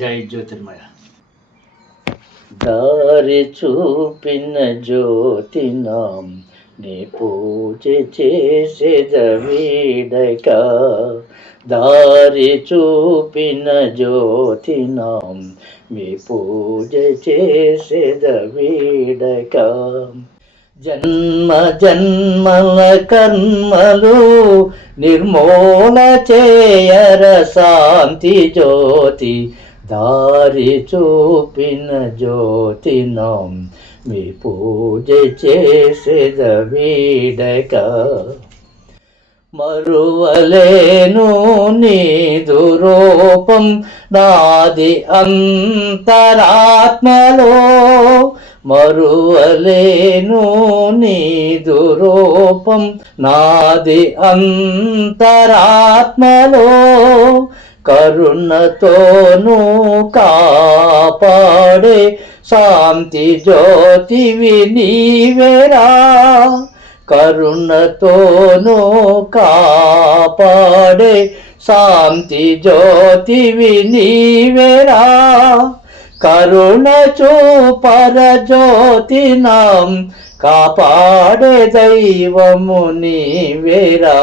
జై జ్యోతిర్మయ. దారి చూపిన జ్యోతినాం నీ పూజ చేసేద వీడక. దారి చూపిన జ్యోతినాం మీ పూజ చేసేద వీడక. జన్మ జన్మల కర్మలు నిర్మూల చేయర శాంతి జ్యోతి. దారి చూపిన జ్యోతినాం మీ పూజ చేసేద వీడక. మరువలేను నీదు రూపం నాది అంతరాత్మలో. మరువలేను నీదు రూపం నాది అంతరాత్మలో. కరుణతోను కాపాడే శాంతి జ్యోతివి నీవేరా. కరుణతోను కాపాడే శాంతి జ్యోతివి నీవేరా. కరుణ చూపర జ్యోతినాం కాపాడే దైవము నీవేరా.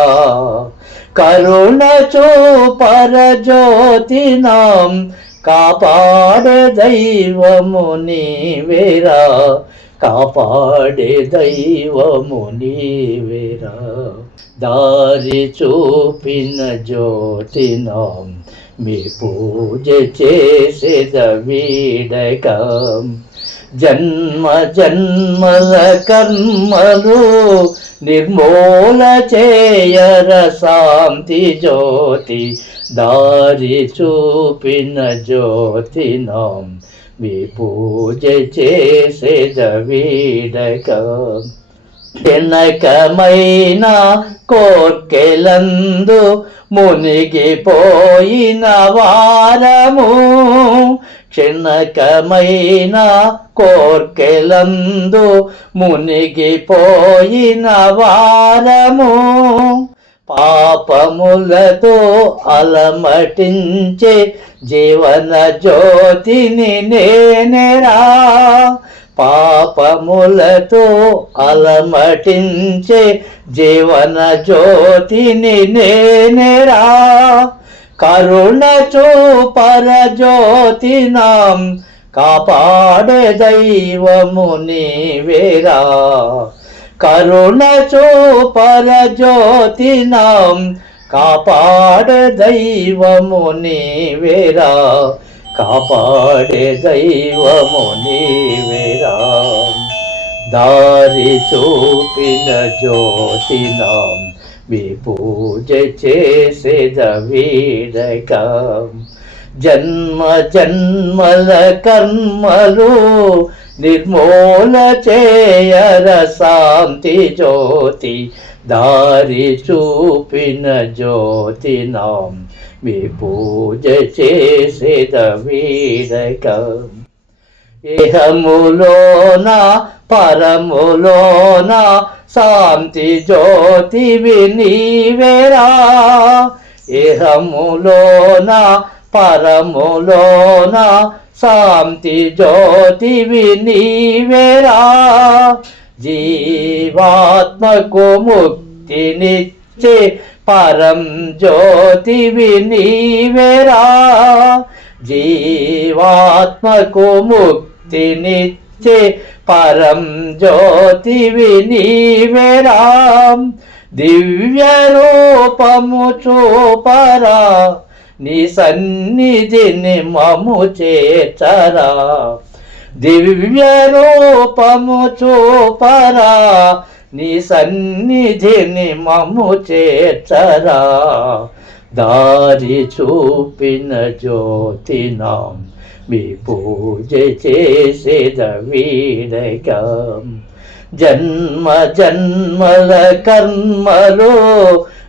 కరుణ చూపర జ్యోతినాం కాపాడే దైవము నీవేరా. కాపాడే దైవము నీవేరా. దారి చూపిన జ్యోతినాం మీ పూజ చేసేద వీడక. జన్మ జన్మల కర్మలు నిర్మూల చేయర శాంతి జ్యోతి. దారి చూపిన జ్యోతినాం మీ పూజ చేసేద వీడక. క్షణకమైన కోర్కెలందు మునిగిపోయిన వారము. క్షణకమైన కోర్కెలందు మునిగిపోయిన వారము. పాపములతో అలమటించే జీవన జ్యోతిని నేనేరా. పాపములతో అలమటించే జీవన జ్యోతిని నేనేరా. కరుణ చూపర జ్యోతినాం కాపాడే దైవము నీవేరా. కరుణ చూపర జ్యోతినాం కాపాడే దైవము నీవేరా. కాపాడే దైవము నీవేరా. దారి చూపిన జ్యోతినాం మీ పూజ చేసేద వీడక. జన్మ జన్మల కర్మలు నిర్మూల చేయర శాంతి జ్యోతి. దారి చూపిన జ్యోతినాం మీ పూజ చేసేద వీడక. ఇహములోన పరములోన శాంతి జ్యోతివి నీవేరా. ఇహములోన పరములోన శాంతి జ్యోతివి నీవేరా. జీవాత్మకు ముక్తినిచ్చే పరం జ్యోతివి నీవేరా. జీవాత్మకు ముక్తినిచ్చే పరం జ్యోతివి నీవేరా. దివ్య రూపము చూపరా నీ సన్నిధిని మము చేర్చరా. దివ్య రూపము చూపరా నీ సన్నిధిని మము చేర్చరా. దారి చూపిన జ్యోతినాం మీ పూజ చేసేద వీడక. జన్మ జన్మల కర్మలు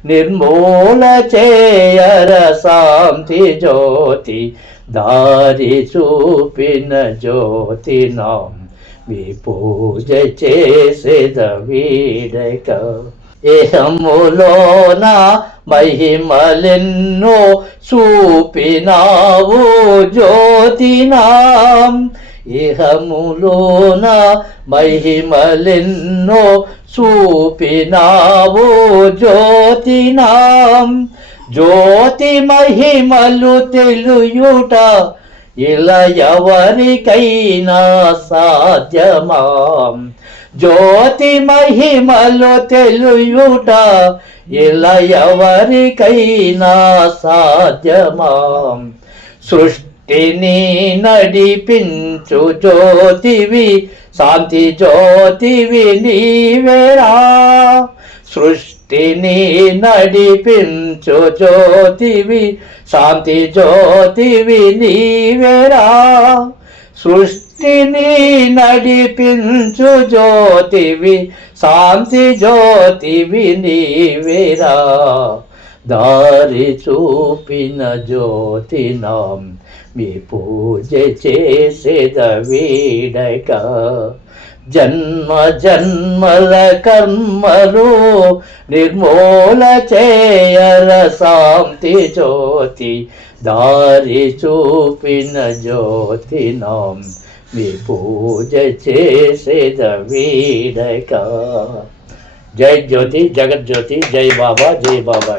నిర్మూల చేయర శాంతి జ్యోతి. దారి చూపిన జ్యోతినాం మీ పూజ చేసేద వీడక. ఇహములోన మహిమలెన్నో చూపినావు జ్యోతినాం. ఇహములోన మహిమలెన్నో చూపినావు జ్యోతినాం. జ్యోతి మహిమలు తెలియుట ఇలా ఎవరికైనా సాధ్యమా? జ్యోతి మహిమలు తెలియుట ఇలా ఎవరికైనా సాధ్యమా? సృష్టిని నడిపించు జ్యోతివి, శాంతి జ్యోతివి నీవేరా. సృష్టిని నడిపించు జ్యోతివి, శాంతి జ్యోతివి నీవేరా. సృష్టిని నడిపించు జ్యోతివి, శాంతి జ్యోతివి నీవేరా. దారి చూపిన జ్యోతినాం, మీ పూజ చేసేద వీడక. జన్మ జన్మల కర్మలు నిర్మూల చేయర శాంతి జ్యోతి. దారి చూపిన జ్యోతినాం, మీ పూజ చేసేద వీడక. జై జ్యోతి, జగజ్యోతి, జై బాబా, జై బాబా.